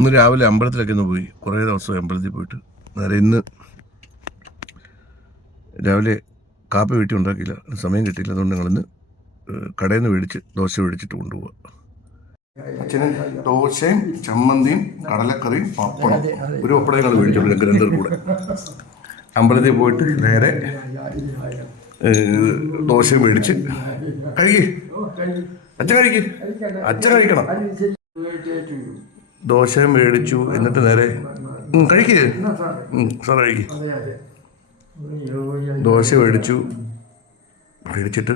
ഇന്ന് രാവിലെ അമ്പലത്തിലൊക്കെ ഒന്ന് പോയി. കുറേ ദിവസം അമ്പലത്തിൽ പോയിട്ട്. നേരെ ഇന്ന് രാവിലെ കാപ്പി വീട്ടിൽ ഉണ്ടാക്കിയില്ല. സമയം കിട്ടിയില്ല. അതുകൊണ്ട് ഞങ്ങളിന്ന് കടയിൽ നിന്ന് മേടിച്ച് ദോശ മേടിച്ചിട്ട് കൊണ്ടുപോവുക അച്ഛന് ദോശയും ചമ്മന്തിയും കടലക്കറിയും പപ്പടം ഒരു പപ്പടം ഞങ്ങൾ മേടിച്ചോളൂ ഞങ്ങൾക്ക് കൂടെ. അമ്പലത്തിൽ പോയിട്ട് നേരെ ദോശ ദോശയും മേടിച്ച് കഴുകി അച്ഛൻ കഴിക്ക്. അച്ഛൻ കഴിക്കണം. ദോശ മേടിച്ചു എന്നിട്ട് നേരെ കഴിക്കേ. സാർ? കഴിക്കേ. ദോശ മേടിച്ചു. മേടിച്ചിട്ട്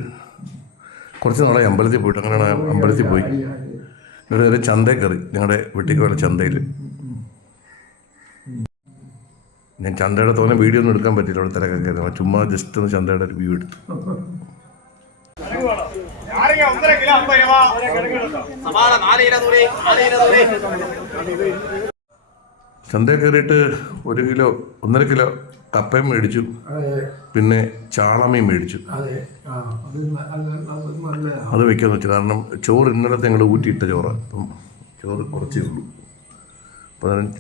കുറച്ച് നാളെ അമ്പലത്തിൽ പോയിട്ട് അങ്ങനെ അമ്പലത്തിൽ പോയി. ഇവിടെ നേരെ ചന്തയിൽ കയറി. ഞങ്ങളുടെ വെട്ടിക്കുള്ള ചന്തയിൽ. ഞാൻ ചന്തയുടെ തോന്നെ വീഡിയോ ഒന്നും എടുക്കാൻ പറ്റില്ല അവിടെ തിരക്കൊക്കെ ചുമ്മാ ജസ്റ്റ് ഒന്ന് ചന്തയുടെ ഒരു വ്യൂ എടുത്തു. ചന്തയിൽ കയറിയിട്ട് ഒരു കിലോ ഒന്നര കിലോ കപ്പയും മേടിച്ചു. പിന്നെ ചാളമയും മേടിച്ചു. അത് വെക്കാന്ന് വെച്ചു. കാരണം ചോറ് ഇന്നലത്തെ ഞങ്ങൾ ഊറ്റിയിട്ട ചോറ്. അപ്പം ചോറ് കുറച്ചേ ഉള്ളൂ. അപ്പം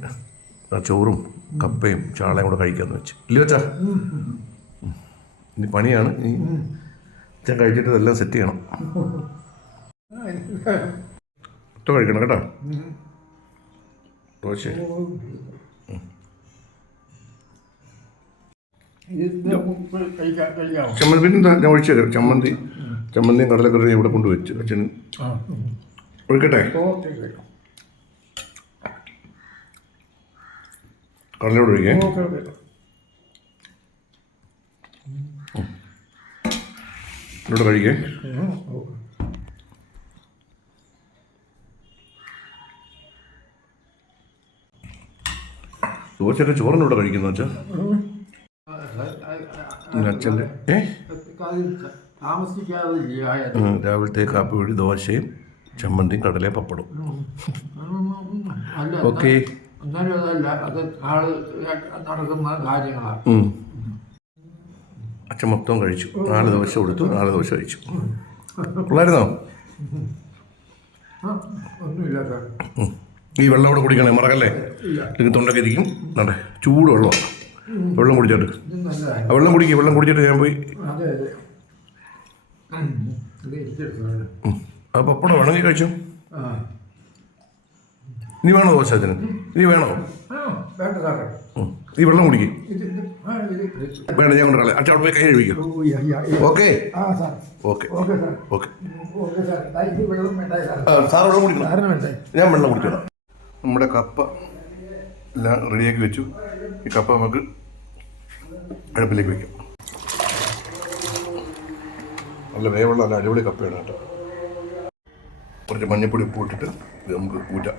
ചോറും കപ്പയും ചാളയും കൂടെ കഴിക്കാമെന്ന് വെച്ചു. ഇല്ലയോ ചാ ഇനി പണിയാണ്. ഇനി ഉച്ച കഴിച്ചിട്ട് ഇതെല്ലാം സെറ്റ് ചെയ്യണം. ഒത്ത കഴിക്കണം കേട്ടോ. ദോശ. ചമ്മന്തി ഞാൻ ഒഴിച്ചു തരാം. ചമ്മന്തി ചമ്മന്തിയും കടലക്കറിയും ഇവിടെ കൊണ്ടുവച്ചു അച്ഛന് ആ. ഒഴിക്കട്ടെ? കടലോട് ഒഴിക്കേ ഓക്കെ ഓക്കെ ഇവിടെ കഴിക്കേ ദോശയുടെ ചോറിന് ഇവിടെ കഴിക്കുന്ന അച്ഛന്റെ ഏ? രാവിലത്തെ കാപ്പി വഴി ദോശയും ചമ്മന്തിയും കടലയും പപ്പടും ഓക്കെ. എന്നാലും അതല്ല അത് ആൾ നടക്കുന്ന കാര്യങ്ങളാണ്. അച്ഛൻ മൊത്തം കഴിച്ചു നാല് ദോശ കൊടുത്തു നാല് ദോശ കഴിച്ചു. കൊള്ളായിരുന്നോ ഈ വെള്ളം കൂടെ കുടിക്കണേ മറക്കല്ലേ? അല്ലെങ്കിൽ തൊണ്ടൊക്കെ ഇരിക്കും. നടേ ചൂട് വെള്ളമാണ്. വെള്ളം കുടിച്ചോട്ട്. വെള്ളം കുടിക്കുക വെള്ളം കുടിച്ചിട്ട് ഞാൻ പോയി. ആ പപ്പടം വേണമെങ്കിൽ കഴിച്ചു. ഇനി നീ വേണോ ദോശ അച്ഛന് നീ വേണോ? വേണ്ട. ഈ വെള്ളം കുടിക്കും. വേണ്ട ഞാൻ കൊണ്ടുവരാം. അച്ഛൻ അവിടെ പോയി കൈ കഴിക്കും. ഓക്കെ. ആ സാർ. ഓക്കെ. Okay sir. വെള്ളം കുടിക്കണം. ഞാൻ വെള്ളം കുടിക്കണം നമ്മുടെ കപ്പ എല്ലാം റെഡിയാക്കി വെച്ചു. ഈ കപ്പ നമുക്ക് അടുപ്പിലേക്ക് വെക്കാം. നല്ല വേവുള്ള നല്ല അടിപൊളി കപ്പയാണ് കേട്ടോ. കുറച്ച് മഞ്ഞപ്പൊടി ഉപ്പ് ഇട്ടിട്ട് ഇത് നമുക്ക് ഊറ്റാം.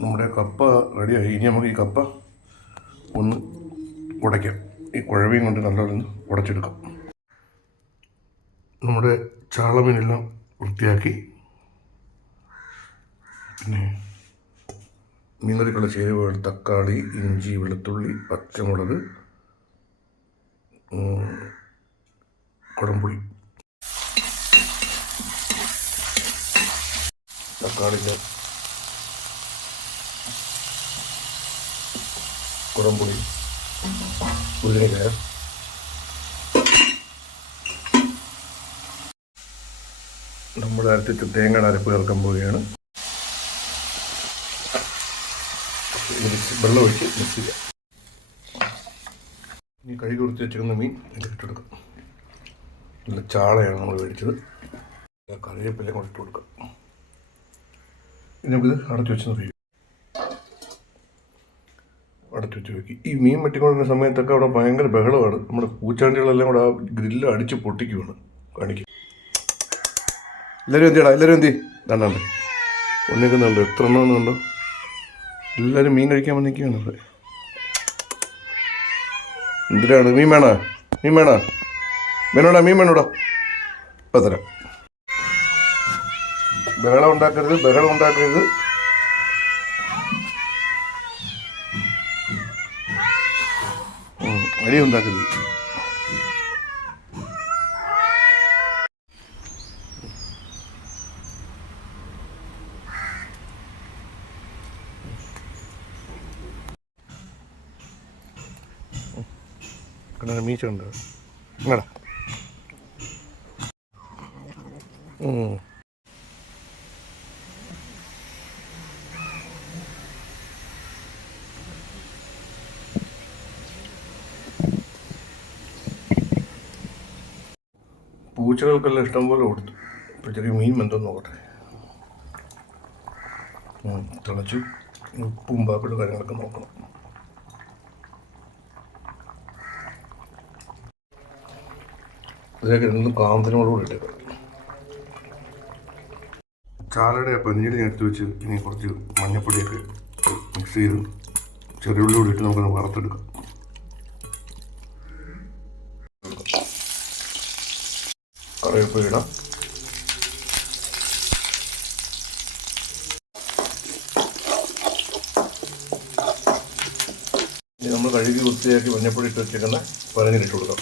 നമ്മുടെ കപ്പ റെഡിയായി ഇനി നമുക്ക് ഈ കപ്പ ഒന്ന് ഉടയ്ക്കാം. ഈ കുഴവയും കൊണ്ട് നല്ലോണം ഉടച്ചെടുക്കാം. നമ്മുടെ ചാളമീനെല്ലാം വൃത്തിയാക്കി. പിന്നെ മീൻകറിക്കുള്ള ചേരുവകൾ തക്കാളി ഇഞ്ചി വെളുത്തുള്ളി പച്ചമുളക് കുടംപുളി. തക്കാളിന്റെ കുടംപുളി മുരിങ്ങക്കായ നമ്മൾ അരത്തിട്ട് തേങ്ങ അരപ്പ് ചേർക്കാൻ പോവുകയാണ്. വെള്ളം ഒഴിച്ച് മിക്സ് ചെയ്യാം. ഇനി കഴുകി കൊടുത്ത് വെച്ചിരുന്ന മീൻ ഇട്ടെടുക്കാം നല്ല ചാളയാണ് നമ്മൾ മേടിച്ചത്. കറിവേപ്പില കൂടെ കൊടുക്കാം. ഇനി നമുക്ക് അടച്ചു വെച്ച് നോക്കി അടച്ചു വെച്ച് വെക്കും. ഈ മീൻ വെട്ടിക്കൊണ്ടിരുന്ന സമയത്തൊക്കെ അവിടെ ഭയങ്കര ബഹളമാണ്. നമ്മുടെ പൂച്ചാണ്ടികളെല്ലാം കൂടെ ആ ഗ്രില്ല് അടിച്ച് പൊട്ടിക്കുവാണ് കാണിക്കും എല്ലാവരും എന്തിയാടാ? എല്ലാവരും എന്തി? കാണാണ്ട് ഒന്നിക്കുന്നുണ്ട് എത്ര എണ്ണം ഉണ്ടോ എല്ലാവരും മീൻ കഴിക്കാൻ വന്നിരിക്കുകയാണ് ഇവിടെ. എന്തിനാണ്? മീൻ വേണോ? മീൻ വേണോ? വേണോടാ മീൻ വേണോടാ. ഇപ്പം തരാം. ബഹളം ഉണ്ടാക്കരുത് ബഹളം ഉണ്ടാക്കരുത്. ഇടയുണ്ടാക്കുന്നത് കിണറ് മീച്ചുണ്ട് ഇങ്ങടാ. പൂച്ചകൾക്കെല്ലാം ഇഷ്ടം പോലെ കൊടുത്തു. ചെറിയ മീൻ എന്തെന്ന് നോക്കട്ടെ. തിളച്ചു ഉപ്പും പാപ്പിട്ട് കാര്യങ്ങളൊക്കെ നോക്കണം. ഇതിലേക്ക് രണ്ടും കാന്തനോട് കൂടി ഇട്ടേക്കാം. ചാലയുടെ പനീര് എടുത്ത് വെച്ച് ഇനി കുറച്ച് മഞ്ഞപ്പൊടിയൊക്കെ മിക്സ് ചെയ്ത് ചെറിയ ഉള്ളി കൂടി ഇട്ട് നമുക്കൊന്ന് വറുത്തെടുക്കാം. കറിവേപ്പില ഇടാം. നമ്മൾ കഴുകി വൃത്തിയാക്കി മഞ്ഞപ്പൊടി ഇട്ട് വെച്ചിരിക്കുന്ന പരഞ്ഞിട്ട് കൊടുക്കാം.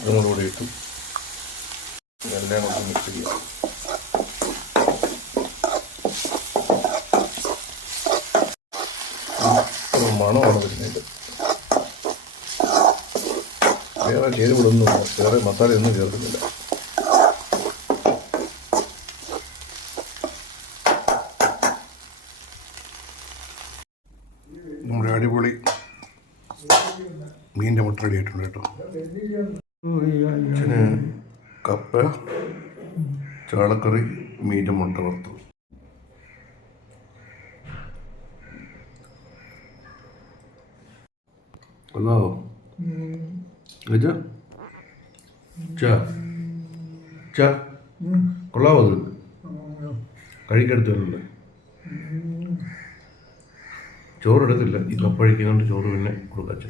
അതും ഇട്ടു. എല്ലാം കൊണ്ട് മിക്സ് ചെയ്യാം ഒരു മണമാണ് വരുന്നത്? വേറെ ചേരുവകളൊന്നും വേറെ മസാലയൊന്നും ചേർക്കുന്നില്ല. നമ്മുടെ അടിപൊളി മീന്റെ മുട്ട റെഡി ആയിട്ടുണ്ട് കേട്ടോ. കപ്പ ചാളക്കറി മീന്റെ മുട്ട വറുത്തു. Hello. Hello. കൊള്ളാവോ അത് കഴിക്കെടുത്തല്ലേ ചോറെടുത്തില്ല. ഈ കപ്പഴിക്കുന്നുണ്ട് ചോറ് പിന്നെ കൊടുക്കാച്ച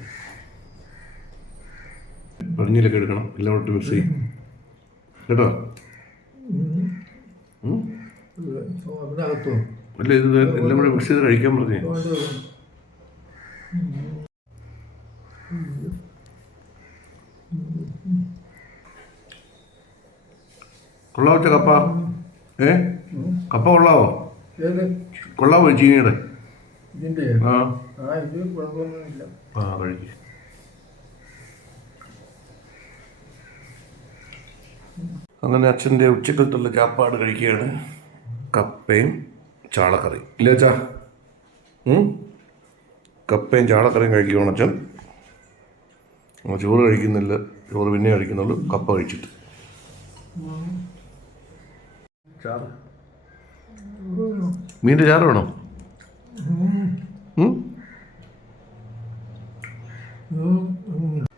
പഞ്ഞിലൊക്കെ എടുക്കണം. എല്ലാം ഇട്ട് മിക്സ് ചെയ്യും. കേട്ടോ? അല്ല ഇത് എല്ലാം കൂടെ മിക്സ് ചെയ്ത് കഴിക്കാൻ പറഞ്ഞേ. കൊള്ളാവോ ചെ കപ്പ? ഏ? കപ്പ കൊള്ളാവോ? കൊള്ളാവോ ചീനിയുടെ? ആ. ആ കഴിക്ക്. അങ്ങനെ അച്ഛന്റെ ഉച്ചക്കത്തുള്ള ചാപ്പാട് കഴിക്കുകയാണ്. കപ്പയും ചാളക്കറി ഇല്ല അച്ഛാ? കപ്പയും ചാളക്കറിയും കഴിക്കുകയാണ് അച്ഛൻ. ചോറ് കഴിക്കുന്നില്ല. ചോറ് പിന്നെ കഴിക്കുന്നുള്ളൂ. കപ്പ കഴിച്ചിട്ട്. ചാറ്. മീന്റെ ചാറ് വേണോ?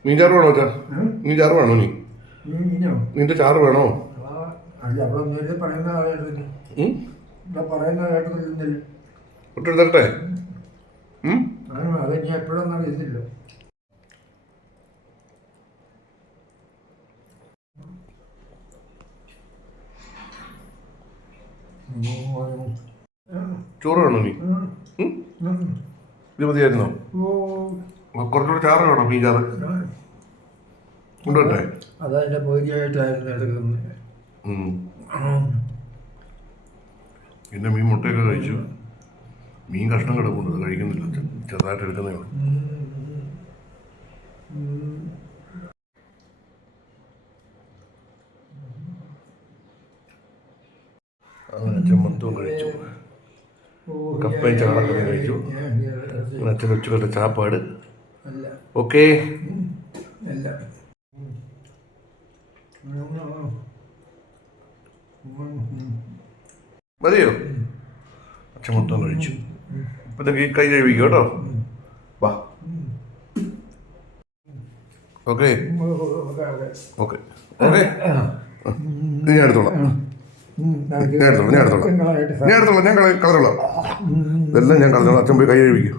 മീൻ ചാറ് വേണോ അച്ഛാ? മീൻ ചാറ് വേണോ നീ? നിന്റെ ചാറ് വേണോ? ആ അത് അവിടെ ചോറ് വേണോ നീ? ഇത് മതിയായിരുന്നോ? കുറച്ചുകൂടെ ചാറ് വേണോ മീൻ ചാറ് കൊണ്ടുവട്ടെ അതതിന്റെ പകുതിയായിട്ടായിരുന്നു എടുക്കുന്നത്. ഉം. പിന്നെ മീൻ മുട്ടയൊക്കെ കഴിച്ചു. മീൻ കഷ്ണം കിടക്കുന്നത് കഴിക്കുന്നില്ല. ചെറുതായിട്ട് എടുക്കുന്നേ ഉള്ളൂ. അച്ഛൻ മൊത്തവും കഴിച്ചു. കപ്പയും ചാളക്കറിയും കഴിച്ചു. അങ്ങനെ അച്ഛൻ ഉച്ചക്കത്തെ ചാപ്പാട്. ഓക്കെ. മതിയോ? അച്ഛൻ മൊത്തം കഴിച്ചു. ഇപ്പത്തേക്ക് കൈ കഴിവിക്കും കേട്ടോ. വാ. ഓക്കെ. Okay okay. ഞാൻ എടുത്തോളാം. ഞാൻ എടുത്തോളാം ഞാൻ എടുത്തോളാം. ഞാൻ എടുത്തോളാം ഞാൻ കള- കളഞ്ഞോളാം ഇതെല്ലാം ഞാൻ കളഞ്ഞോളാം. അച്ഛൻ പോയി കൈ കഴിവിക്കും